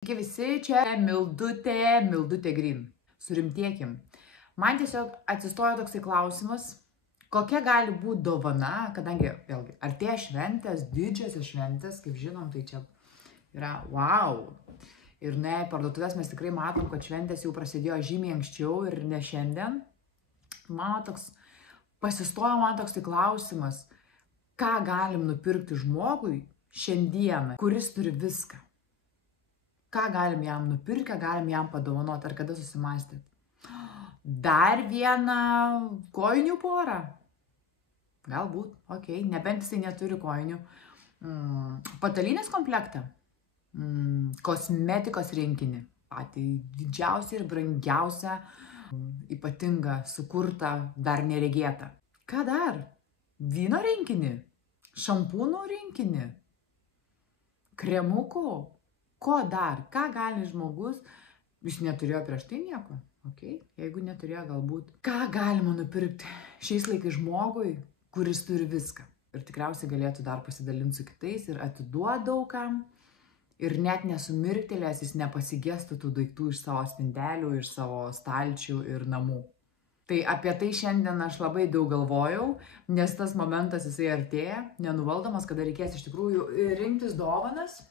Sveiki visi, čia Mildutė Green. Surimtėkim. Man tiesiog atsistojo toksai klausimas, kokia gali būti dovana, kadangi, vėlgi, artėja šventės, didžiosios šventės, kaip žinom, tai čia yra wow. Ir ne, parduotuvės mes tikrai matom, kad šventės jau prasidėjo žymiai anksčiau ir ne šiandien. Pasistojo man toks klausimas, ką galim nupirkti žmogui šiandieną, kuris turi viską. Ką galim jam nupirkti, ką galim jam padovanoti, ar kada susimąstėt? Dar vieną kojinių porą? Galbūt, okei, nebent jisai neturi kojinių. Patalynės komplektą? Kosmetikos rinkinį. Patį didžiausią ir brangiausią, ypatingą, sukurtą, dar neregėtą. Ką dar? Vyno rinkinį? Šampūnų rinkinį? Kremukų? Ko dar? Ką gali žmogus? Jis neturėjo prieš tai nieko. Okay. Jeigu neturėjo, galbūt. Ką galima nupirkti šiais laikais žmogui, kuris turi viską? Ir tikriausiai galėtų dar pasidalinti su kitais ir atiduoti daugam. Ir net nesumirktelės, jis nepasigestų tų daiktų iš savo spintelių, iš savo stalčių ir namų. Tai apie tai šiandien aš labai daug galvojau, nes tas momentas jisai artėja, nenuvaldomas, kada reikės iš tikrųjų rinktis dovanas,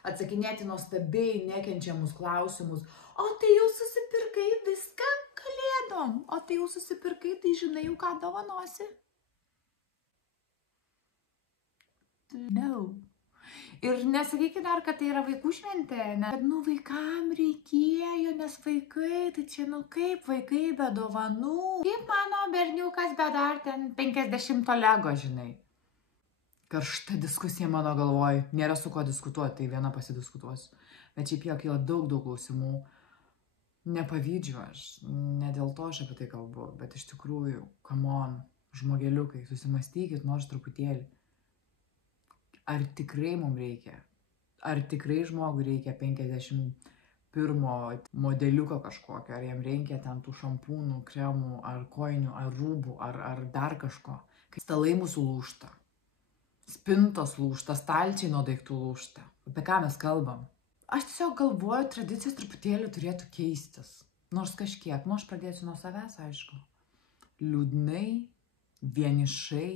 atsakinėti nuostabiai nekenčiamus klausimus. O tai jau susipirkai viską kalėdom? O tai jau susipirkai, tai žinai jau ką dovanosi? No. Ir nesakykit dar, kad tai yra vaikų šventė, kad vaikam reikėjo, nes vaikai, tai čia kaip vaikai be dovanų. Kaip mano berniukas be dar ten 50 lego, žinai. Karšta diskusija mano galvoj, nėra su ko diskutuoti, tai viena pasidiskutuosiu. Bet šiaip jo kyla daug klausimų. Nepavydžiu aš, ne dėl to aš apie tai kalbu, bet iš tikrųjų, come on, žmogeliukai, susimastykit nors truputėlį. Ar tikrai mums reikia? Ar tikrai žmogui reikia 51 modeliuko kažkokio? Ar jam reikia ten tų šampūnų, kremų, ar kojinių, ar rūbų, ar dar kažko? Kai stalai mūsų lūžta. Spintos lūžta, stalčiai nuo daiktų lūžta. Apie ką mes kalbam? Aš tiesiog galvoju, tradicijos truputėlį turėtų keistis. Nors kažkiek, aš pradėsiu nuo savęs, aišku. Liūdnai, vienišai,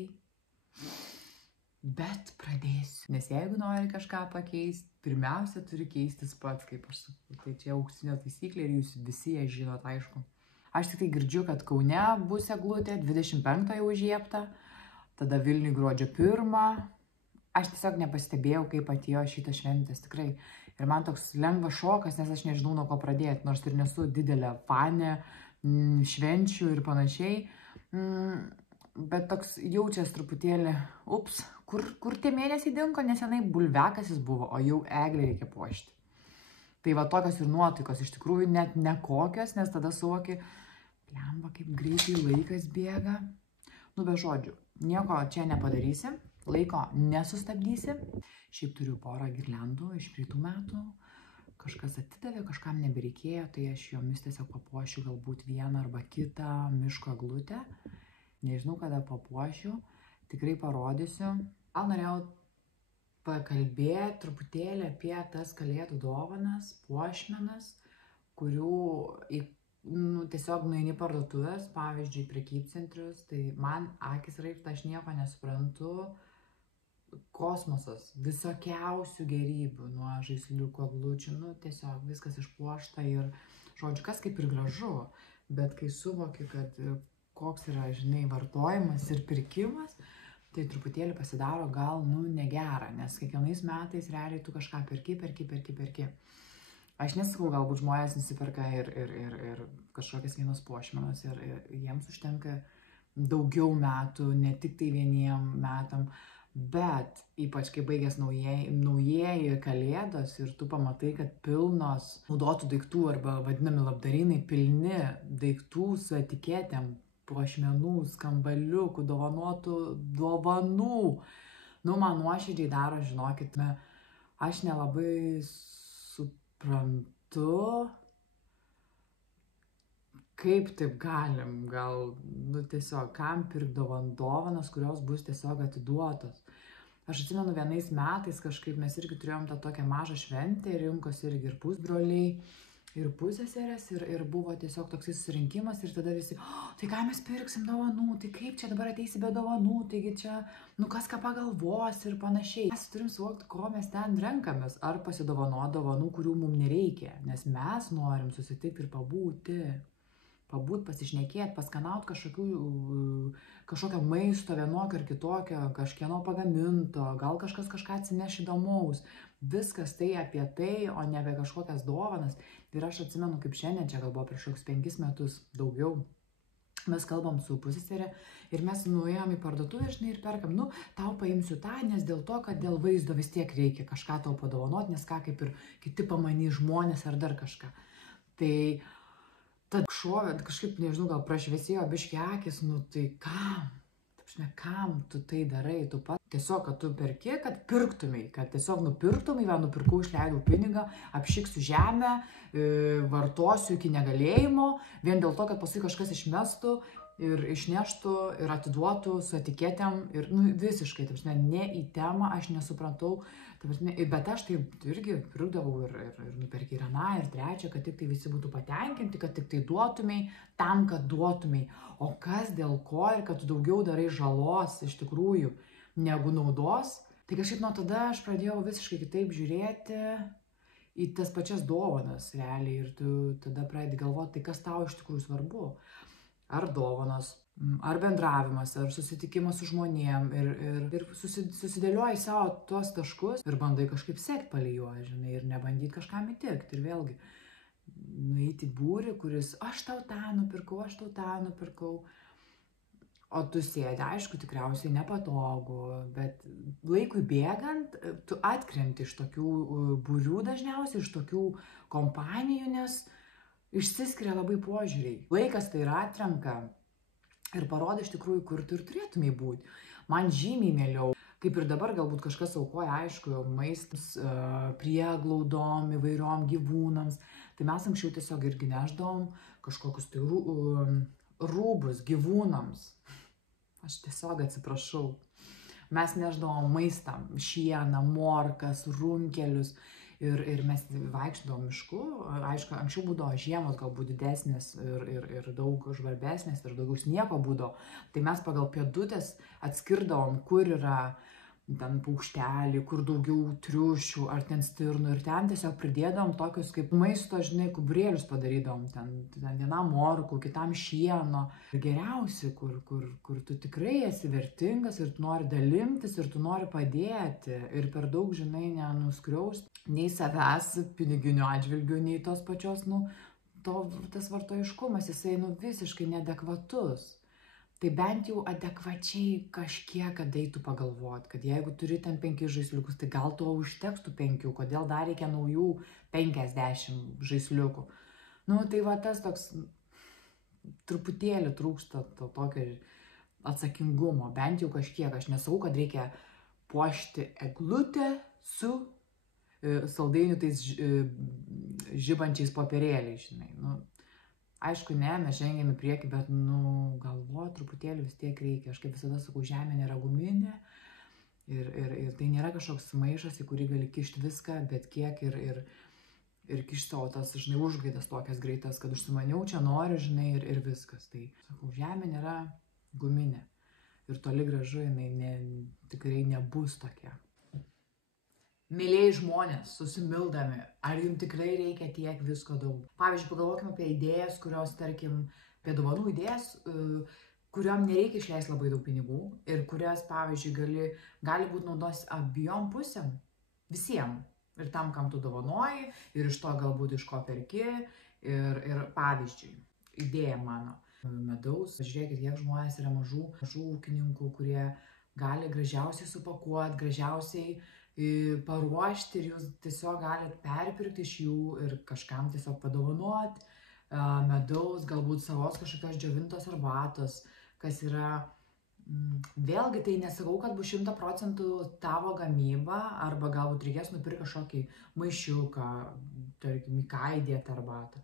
bet pradėsiu. Nes jeigu nori kažką pakeisti, pirmiausia turi keistis pats, kaip aš sakau. Tai čia auksinė taisyklė ir jūs visi ją žinot, aišku. Aš tik tai girdžiu, kad Kaune bus eglutė, 25 jau užžiebta. Tada Vilniui gruodžio 1. Aš tiesiog nepastebėjau, kaip atėjo šitas šventės, tikrai. Ir man toks lengvas šokas, nes aš nežinau, nuo ko pradėti, nors ir nesu didelė fanė švenčių ir panašiai. Bet toks jaučias truputėlį, kur tie mėnesiai dinko, nesenai bulvekasis buvo, o jau eglę reikia puošti. Tai va tokios ir nuotaikos, iš tikrųjų net nekokios, nes tada suvoki, blemba, kaip greitai laikas bėga. Be žodžių, nieko čia nepadarysi, laiko nesustabdysi. Šiaip turiu porą girliandų iš praeitų metų. Kažkas atidavė, kažkam nebereikėjo, tai aš jomis tiesiog papuošiu galbūt vieną arba kitą miško eglutę. Nežinau, kada papuošiu, tikrai parodysiu. Gal norėjau pakalbėti truputėlį apie tas kalėdų dovanas, puošmenas, kurių tiesiog nueini parduotuvės, pavyzdžiui, prekybcentrius, tai man akis raibsta, aš nieko nesuprantu. Kosmosas, visokiausių gerybių, nuo žaisliukų, eglučių, tiesiog viskas išpuošta ir, žodžiu, kas kaip ir gražu, bet kai suvoki, kad koks yra, žinai, vartojimas ir pirkimas, tai truputėlį pasidaro gal, negera, nes kiekvienais metais realiai tu kažką perki. Aš nesakau, galbūt žmonės nusiperka ir kažkokias vienos puošmenos ir jiems užtenka daugiau metų, ne tik tai vieniem metam, bet ypač kai baigės naujieji kalėdos ir tu pamatai, kad pilnos naudotų daiktų arba vadinami labdarinai pilni daiktų su etiketėm, puošmenų, skambaliukų, dovanotų dovanų. Man nuoširdžiai daro, žinokit, aš nelabai suprantu, kaip taip galim, gal, tiesiog, kam pirkt dovanas, kurios bus tiesiog atiduotos. Aš atsimenu vienais metais kažkaip mes irgi turėjom tą tokią mažą šventę, rinkosi irgi ir pusbroliai, ir pusseserės, ir buvo tiesiog toks susirinkimas, ir tada visi, tai ką mes pirksim dovanų, tai kaip čia dabar ateisi be dovanų, taigi čia, nu kas ką pagalvos ir panašiai. Mes turim suvokti, ko mes ten renkamės, ar pasidovanoti dovanų, kurių mums nereikia, nes mes norim susitikti ir pabūti, pasišnekėti, paskanauti kažkokio maisto vienokio ar kitokio, kažkieno pagaminto, gal kažkas kažką atsineš įdomaus. Viskas tai apie tai, o ne apie kažkokias dovanas. Ir aš atsimenu, kaip šiandien, čia gal buvo prieš 5 metus daugiau, mes kalbam su pusseserė ir mes nuėjom į parduotuvę, žinai, ir perkam, nu, tau paimsiu tą, nes dėl to, kad dėl vaizdo vis tiek reikia kažką tau padovanoti, nes ką kaip ir kiti pamanys žmonės ar dar kažką. Tai tad šovė, kažkaip, nežinau, gal prašviesėjo biški akis, nu tai kam? Kam tu tai darai? Tu pat tiesiog, kad tu perki, kad pirktumai, kad tiesiog nupirktumai, nupirkau, išleidau pinigą, apšiksiu žemę, vartosiu iki negalėjimo, vien dėl to, kad paskui kažkas išmestų ir išneštų ir atiduotų su etiketėm ir visiškai, ne į temą, aš nesupratau, bet aš tai irgi pirkdavau ir nuperki ir aną, ir trečią, kad tik tai visi būtų patenkinti, kad tik tai duotumai, tam, kad duotumai, o kas dėl ko ir kad tu daugiau darai žalos iš tikrųjų negu naudos, tai kažkaip nuo tada aš pradėjau visiškai kitaip žiūrėti į tas pačias dovanas realiai ir tu tada pradedi galvoti, tai kas tau iš tikrųjų svarbu. Ar dovanos, ar bendravimas, ar susitikimas su žmonėm ir susidėlioji savo tuos taškus ir bandai kažkaip sekti palei juos, žinai, ir nebandyti kažkam įtikti. Ir vėlgi, nueiti būrį, kuris aš tau tą nupirkau, o tu sėdi, aišku, tikriausiai nepatogu, bet laikui bėgant, tu atkrenti iš tokių būrių dažniausiai, iš tokių kompanijų, nes išsiskiria labai požiūriai. Laikas tai yra atrenka ir parodo iš tikrųjų, kur tu ir turėtumai būti. Man žymiai mieliau, kaip ir dabar galbūt kažkas aukoja, aišku, maistas prieglaudom, įvairiom gyvūnams, tai mes anksčiau tiesiog irgi neždavom kažkokius tai rūbus gyvūnams. Aš tiesiog atsiprašau. Mes neždavom maistą, šieną, morkas, runkelius. Ir mes vaikščiodavom mišku, aišku, anksčiau būdavo žiemos galbūt didesnės ir daug žvarbesnės ir daugiau sniego būdavo, tai mes pagal pėdutės atskirdavom, kur yra ten paukštelį, kur daugiau triušių ar ten stirnų ir ten tiesiog pridėdavom tokius kaip maisto, žinai, kubrėlius padarydavom, ten vienam morkų, kitam šieno. Ir geriausi, kur tu tikrai esi vertingas ir tu nori dalintis ir tu nori padėti ir per daug, žinai, nenuskriausti nei savęs piniginių atžvilgių, nei tos pačios, tas vartojiškumas, jisai, visiškai neadekvatus. Tai bent jau adekvačiai kažkiek, kad eitų pagalvoti, kad jeigu turi ten 5 žaisliukus, tai gal to užteks tų 5, kodėl dar reikia naujų 50 žaisliukų. Tai va tas toks truputėlį trūksta to tokio atsakingumo, bent jau kažkiek. Aš nesakau, kad reikia puošti eglutę su saldainių tais žibančiais popierėliais, žinai. Aišku, ne, mes žengėm į priekį, bet, galvo truputėlį vis tiek reikia. Aš kaip visada sakau, žemė nėra guminė ir tai nėra kažkoks maišas, į kurį gali kišti viską, bet kiek ir kišti savo tas, žinai, užgaidas tokias greitas, kad užsimaniau, čia noriu, žinai, ir viskas. Tai, sakau, žemė nėra guminė ir toli gražu jinai tikrai nebus tokia. Mylėjai žmonės, susimildami, ar jums tikrai reikia tiek visko daug? Pavyzdžiui, pagalvokime apie idėjas, kurios, tarkim, apie dovanų idėjas, kuriuom nereikia išleisti labai daug pinigų ir kurias, pavyzdžiui, gali būti naudos abiejom pusėm, visiems. Ir tam, kam tu dovanoji, ir iš to galbūt iš ko perki, ir pavyzdžiui, idėja mano. Medaus, žiūrėkit, kiek žmonės yra mažų ūkininkų, kurie gali gražiausiai supakuoti, gražiausiai paruošti ir jūs tiesiog galite perpirkti iš jų ir kažkam tiesiog padovanoti medaus, galbūt savos kažkokios džiovintos arbatos, kas yra, vėlgi tai nesakau, kad bus 100% tavo gamyba, arba galbūt reikės nupirkti kažkokį maišiuką, tarkim, įkaidėtą arbatą.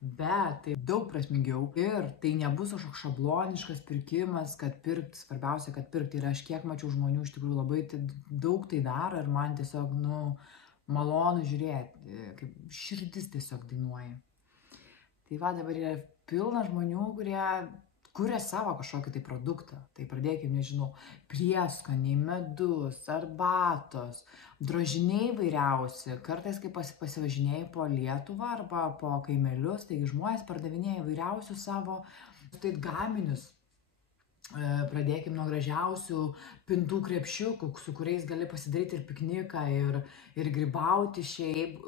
Bet tai daug prasmingiau ir tai nebus kažkoks šabloniškas pirkimas, kad pirkt, svarbiausia, kad pirkt. Ir aš kiek mačiau žmonių iš tikrųjų labai daug tai daro ir man tiesiog, malonu žiūrėti, kaip širdis tiesiog dainuoja. Tai va, dabar yra pilna žmonių, kurie kuria savo kažkokį tai produktą. Tai pradėkime, nežinau, prieskoniai, medus, arbatos, drožiniai vairiausi. Kartais, kai pasivažinėjai po Lietuvą arba po kaimelius, taigi žmonės pardavinėja vairiausius savo gaminius. Pradėkime nuo gražiausių pintų krepšiukų, su kuriais gali pasidaryti ir pikniką, ir grybauti šiaip.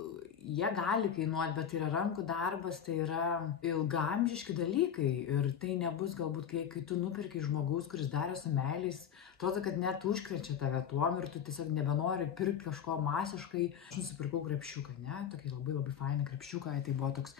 Jie gali kainuoti, bet tai yra rankų darbas, tai yra ilgaamžiški dalykai. Ir tai nebus galbūt, kai tu nupirki žmogaus, kuris darė su meiliais, atrodo, kad net užkrečia tave tuom ir tu tiesiog nebenori pirkti kažko masiškai. Aš nusipirkau krepšiuką, ne? Tokį labai labai fainą krepšiuką, tai buvo toks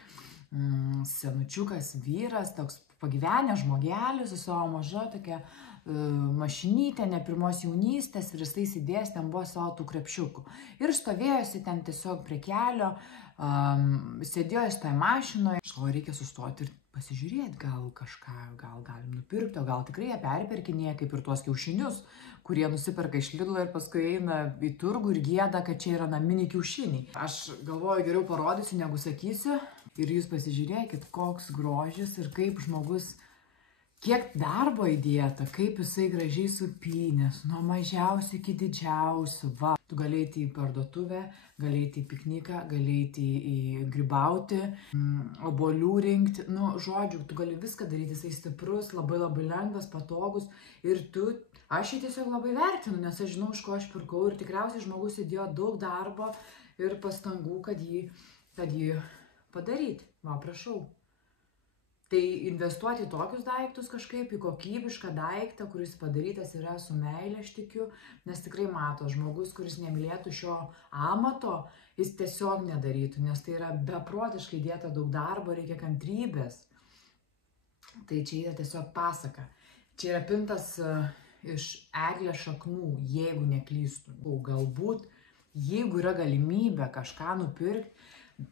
senučiukas vyras, toks pagyvenęs žmogelis su savo maža tokia mašinytė, ne pirmos jaunystės, ir jisai sėdėjęs ten buvo savo tų krepšiukų. Ir stovėjosi ten tiesiog prie kelio, sėdėjosi toje mašinoje. Aš galvoju, reikia sustoti ir pasižiūrėti, gal kažką, gal galim nupirkti, o gal tikrai jie perperkinėja kaip ir tuos kiaušinius, kurie nusiperka iš Lidlo ir paskui eina į turgų ir gieda, kad čia yra naminiai kiaušiniai. Aš galvoju, geriau parodysiu, negu sakysiu. Ir jūs pasižiūrėkit, koks grožis ir kaip žmogus, kiek darbo įdėta, kaip jisai gražiai supynės, nuo mažiausių iki didžiausių. Va, tu galėjai į parduotuvę, galėjai į pikniką, galėjai į grybauti, obuolių rinkti. Žodžiu, tu gali viską daryti, jisai stiprus, labai labai lengvas, patogus. Ir aš jį tiesiog labai vertinu, nes aš žinau, iš ko aš pirkau. Ir tikriausiai žmogus įdėjo daug darbo ir pastangų, kad jį padaryti. Va, prašau. Tai investuoti į tokius daiktus kažkaip, į kokybišką daiktą, kuris padarytas yra su meile, aš tikiu, nes tikrai mato, žmogus, kuris nemylėtų šio amato, jis tiesiog nedarytų, nes tai yra beprotiškai dėta daug darbo, reikia kantrybės. Tai čia yra tiesiog pasaka. Čia yra pintas iš eglės šaknų, jeigu neklystu. Galbūt, jeigu yra galimybė kažką nupirkti,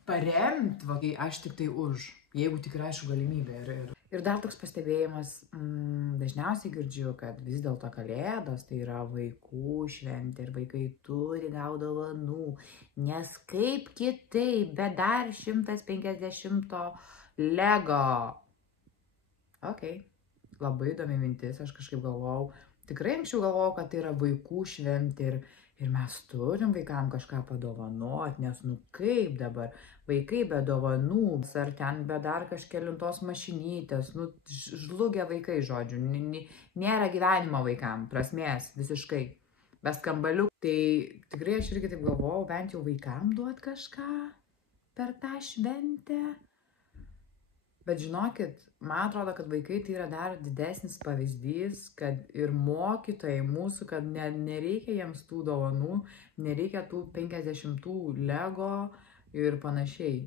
paremti, aš tik tai už, jeigu tik yra aišku galimybė. Ir dar toks pastebėjimas, dažniausiai girdžiu, kad vis dėlto Kalėdos tai yra vaikų šventė ir vaikai turi gauti dovanų, nes kaip kitaip, bet dar 150 Lego. Ok, labai įdomi mintis, aš kažkaip galvojau, tikrai anksčiau galvojau, kad tai yra vaikų šventė ir mes turim vaikam kažką padovanoti, nes kaip dabar, vaikai be dovanų, ar ten be dar kažkelintos mašinytės, žlugia vaikai, žodžiu, nėra gyvenimo vaikam, prasmės visiškai, be skambalių. Tai tikrai aš irgi taip galvojau, bent jau vaikam duoti kažką per tą šventę. Bet žinokit, man atrodo, kad vaikai tai yra dar didesnis pavyzdys, kad ir mokytojai mūsų, kad nereikia jiems tų dovanų, nereikia tų 50 Lego ir panašiai.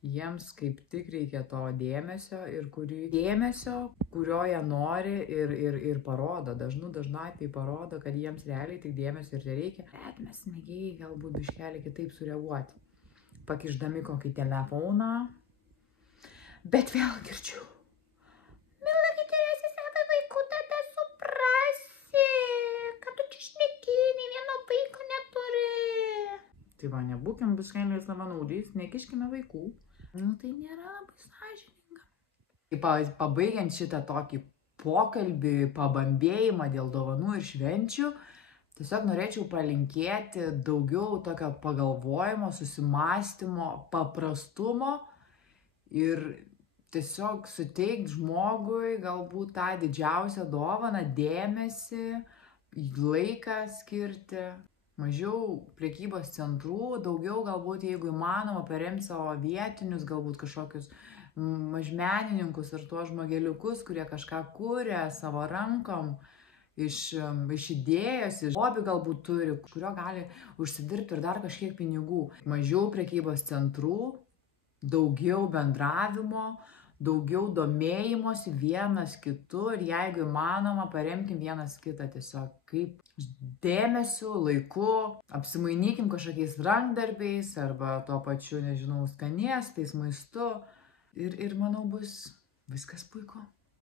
Jiems kaip tik reikia to dėmesio, kurio jie nori ir parodo. Dažnu atveju parodo, kad jiems realiai tik dėmesio ir reikia. Bet mes mėgėjai galbūt biškelį kitaip sureaguoti. Pakišdami kokį telefoną. Bet vėl girdžiu. Mila, kai turėsi savo vaikų, tada suprasi, kad tu čia šnekini, vieno vaiko neturi. Tai va, nebūkim biškeliais savanaudžiais, nekiškime vaikų. Tai nėra labai sąžininga. Pabaigiant šitą tokį pokalbį, pabambėjimą dėl dovanų ir švenčių, tiesiog norėčiau palinkėti daugiau tokio pagalvojimo, susimąstymo, paprastumo ir tiesiog suteikti žmogui galbūt tą didžiausią dovaną, dėmesį, laiką skirti, mažiau prekybos centrų, daugiau galbūt, jeigu įmanoma, paremti savo vietinius, galbūt kažkokius mažmenininkus ar tuos žmogeliukus, kurie kažką kuria savo rankom, iš idėjos, iš hobį galbūt turi, kurio gali užsidirbti ir dar kažkiek pinigų. Mažiau prekybos centrų, daugiau bendravimo, daugiau domėjimosi vienas kitu ir jeigu įmanoma, paremkim vienas kitą tiesiog kaip dėmesiu, laiku, apsimainykim kažkokiais rankdarbiais arba tuo pačiu, nežinau, skanėstais, maistu. Ir manau bus viskas puiku.